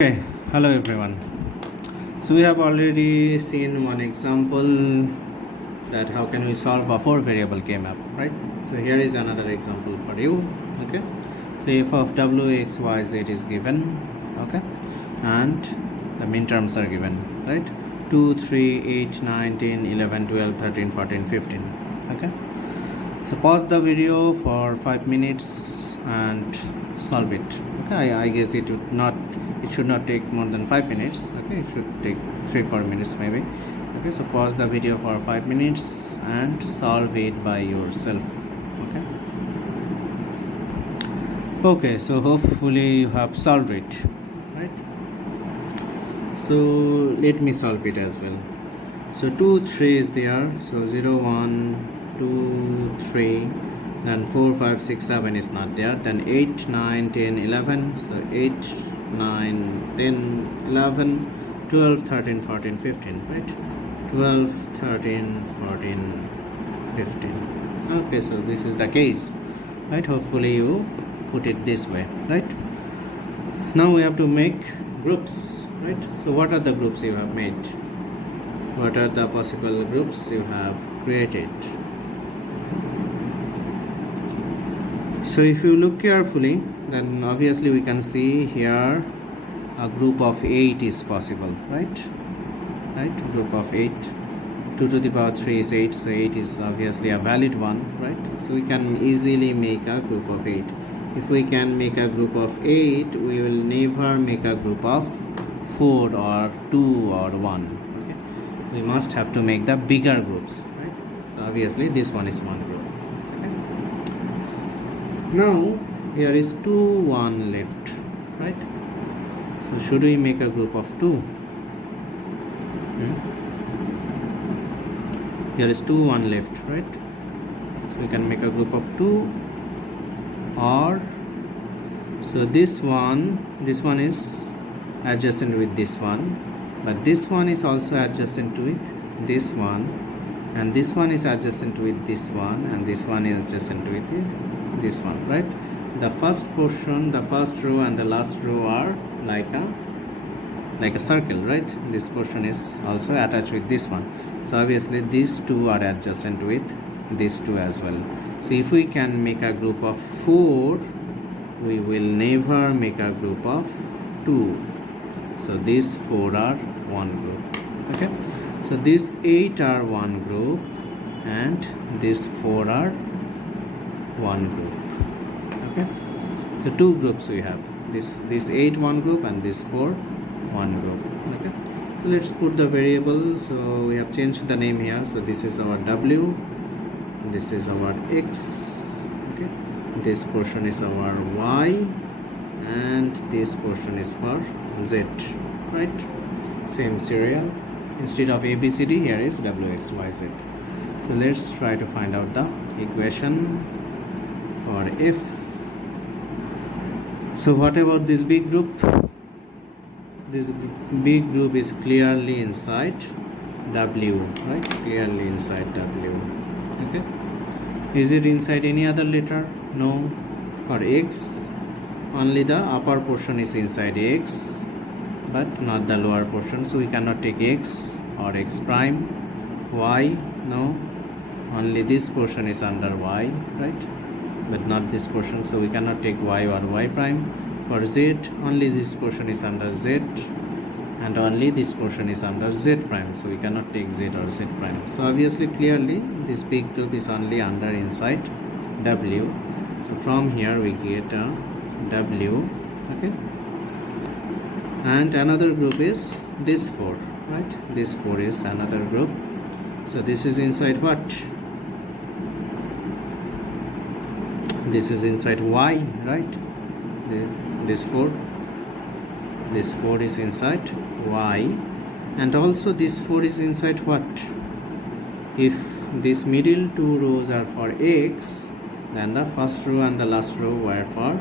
Okay, hello everyone. So we have already seen one example that how can we solve a four variable kmap, right? So here is another example for you. Okay, so f of w x y z is given, okay, and the minterms are given, right? 2 3 8 9 10 11 12 13 14 15. Okay, so pause the video for 5 minutes and solve it. Okay, I guess it should not take more than 5 minutes. Okay, it should take 3-4 minutes maybe. Okay, so pause the video for 5 minutes and solve it by yourself. Okay, okay, so hopefully you have solved it, right? So let me solve it as well. So 2 3 is there, so 0 1 2 3, then 4 5 6 7 is not there, then 8 9 10 11, so 8 9 10 11 12 13 14 15, right? 12 13 14 15. Okay, so this is the case, right? Hopefully you put it this way, right? Now we have to make groups, right? So what are the groups you have made? What are the possible groups you have created? So if you look carefully, then obviously we can see here a group of 8 is possible, right? Right, group of 8. 2 to the power 3 is 8, so 8 is obviously a valid one, right? So we can easily make a group of 8. If we can make a group of 8, we will never make a group of 4 or 2 or 1. We must have to make the bigger groups, right? So obviously this one is one group. Okay. Now here is 2 1 left, right? So should we make a group of 2? Here is 2 1 left, right? So we can make a group of 2, or so this one is adjacent with this one, but this one is also adjacent with this one, and this one is adjacent with this one, and this one is adjacent with this one, right? The first portion, the first row and the last row are like a circle, right? This portion is also attached with this one, so obviously these two are adjacent with these two as well. So if we can make a group of 4, we will never make a group of 2. So these 4 are one group. Okay, so these 8 are one group and these 4 are one group. Okay, so two groups we have, this 8 one group and this 4 one group. Okay, so let's put the variable. So we have changed the name here. So this is our w, this is our x. Okay, this portion is our y, and this portion is for z, right? Same serial. Instead of ABCD, here is WXYZ. So let's try to find out the equation for f. So what about this big group? This big group is clearly inside W, right? Clearly inside W. Okay. Is it inside any other letter? No. For x, only the upper portion is inside x, but not the lower portion, so we cannot take x or x prime. Y, no, only this portion is under y, right? But not this portion, so we cannot take y or y prime. For z, only this portion is under z, and only this portion is under z prime, so we cannot take z or z prime. So obviously clearly this big group is only under inside W. So from here we get a W. Okay, and another group is this 4, right? This 4 is another group. So this is inside what? This is inside y, right? This 4 is inside y, and also this 4 is inside what? If these middle two rows are for x, then the first row and the last row were for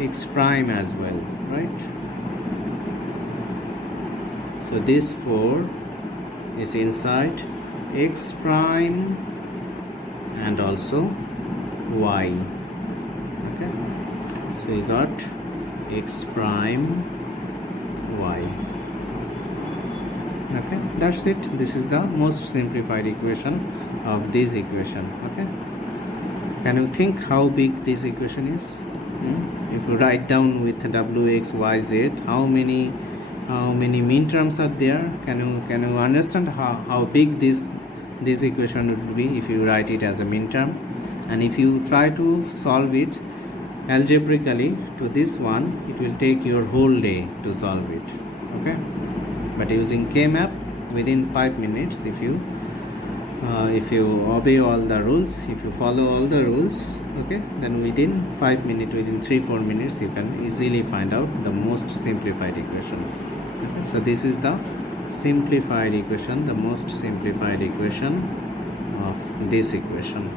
x prime as well, right? So this 4 is inside x prime and also y. Okay, so we got x prime Okay, that's it. This is the most simplified equation of this equation. Okay, can you think how big this equation is? If you write down with w, x, y, z, how many mean terms are there? Can you understand how big this equation would be if you write it as a mean term? And if you try to solve it algebraically to this one, it will take your whole day to solve it. Okay, but using kmap, within 5 minutes, if you obey all the rules, if you follow all the rules, okay, then within 5 minutes, within 3-4 minutes, you can easily find out the most simplified equation. Okay, so this is the simplified equation, the most simplified equation of this equation.